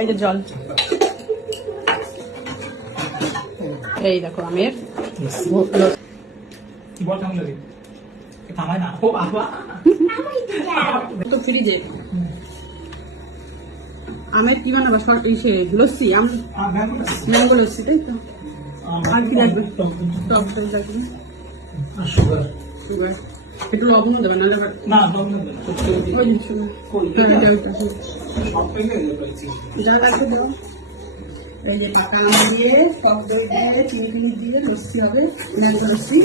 এই যে জল, এই দেখো আমের তো ফ্রিজে আমের কি বানাবা? লস্যি, ম্যাঙ্গো লস্যি, তাই তো? আর কি লাগবে? টক দই লাগবে, সুগার, একটু লবণ দেবে না? যা লাগবে দাও। এই যে পাকা আম দিয়ে, টক দই দিয়ে, চিনি টিনি দিয়ে লস্যি হবে, ম্যাঙ্গো লস্যি।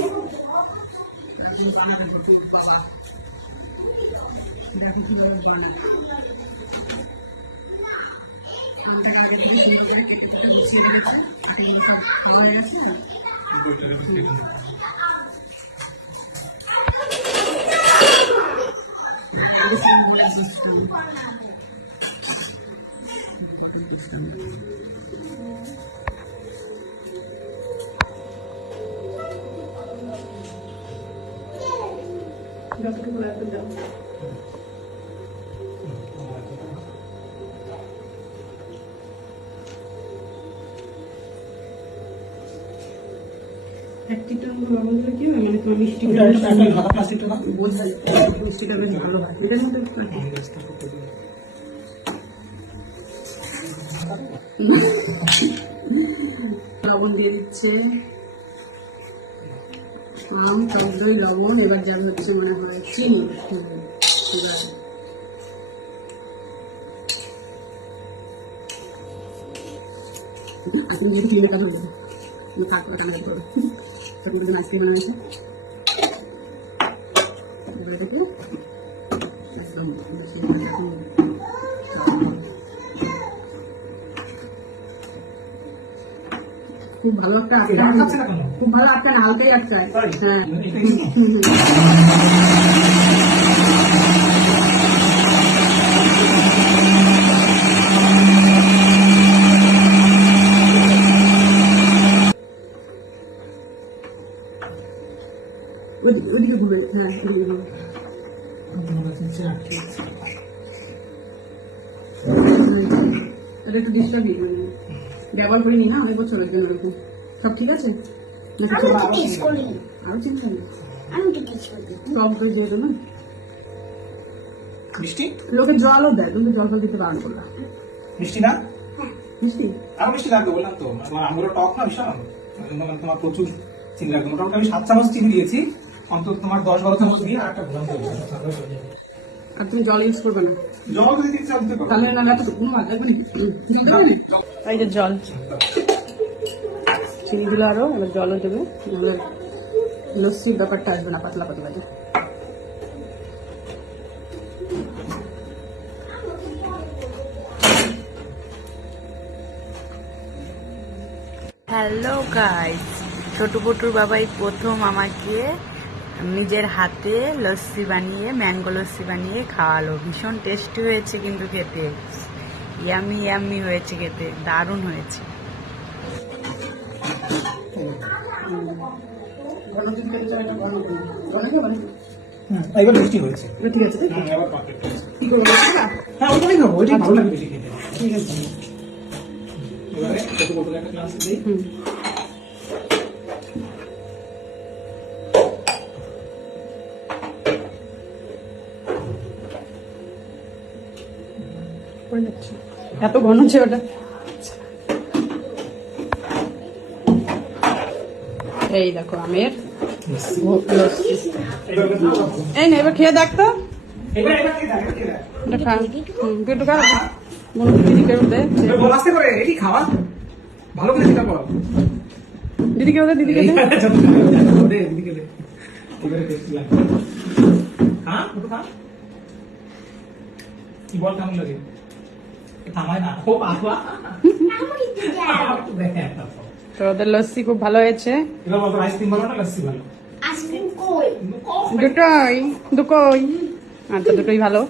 যতটুকু লাগবে দাও। একটিটা লবণ দিলে কি হয়, মানে তোমার মিষ্টি বোঝা যায়, মিষ্টিটা বেশ ভালো হয়। এটার মধ্যে লবণ দিয়ে দিচ্ছে, আম, টক দই, লবণ, এবার যা হচ্ছে মনে হয় চিনি। আপনি যদি ক্রিমের কথা বলবেন থাকবে কানে করবে তখন যদি আইসক্রিম বানাবে একদম খুব ভালো একটা খুব ভালো একটা না, হালকাই একটা। হ্যাঁ ওদিকে ঘুরবে, হ্যাঁ ওদিকে ঘুরবে। এটা একটু ডিস্টার্ব ব্যবহার করিনি না অনেক বছর, জন্য ওরকম সব ঠিক আছে। আরো চিন্তা নেই, টক দই যেহেতু না মিষ্টি, লোকে জলও দেয়, তুমি জল ফল দিতে বারণ করলাম। মিষ্টি না, মিষ্টি আরো মিষ্টি লাগবে বললাম তো, আমগুলো টক না ভীষণ, তোমার প্রচুর চিনি লাগবে। মোটামুটি আমি 7 চামচ চিনি দিয়েছি, অন্তত তোমার 10-12 চামচ দিয়ে আর একটা ঘোরান করবে। আর তুমি জল ইউজ করবে না? জল যদি দিতে চাও দিতে পারো, তাহলে না এত কোনো ভাত লাগবে নাকি? এই যে জল, চিনি দিলে আরো, এবার জলও দেবে, নাহলে লস্যির ব্যাপারটা আসবে না, পাতলা পাতলা। হ্যালো গাইস, ছোট পটুর বাবাই প্রথম আমাকে নিজের হাতে লস্যি বানিয়ে, ম্যাঙ্গো লস্যি বানিয়ে খাওয়ালো। ভীষণ টেস্টি হয়েছে কিন্তু খেতে, ইয়ামি ইয়ামি হয়েছে খেতে, দারুণ হয়েছে। এবার মিষ্টি হয়েছে, ঠিক আছে, এবার পারফেক্ট হয়েছে। কি করবো? হ্যাঁ ওইটাই খাবো, ওইটাই ভালো লাগে বেশি খেতে। ঠিক আছে, এবারে ছোট বোতলে একটা গ্লাস দিই। এত ঘন হচ্ছে ওটা। এই দেখো আমের এই না, এবার খেয়ে দেখ তো, একটু খা, দিদিকে দে, দিদিকে দে, দিদিকে দে। কি বল কেমন লাগে? থামায় না, তো ওদের লস্যি খুব ভালো হয়েছে। এবার বলতো আইসক্রিম ভালো না লস্যি ভালো? দুটোই, দুটোই, আচ্ছা দুটোই ভালো।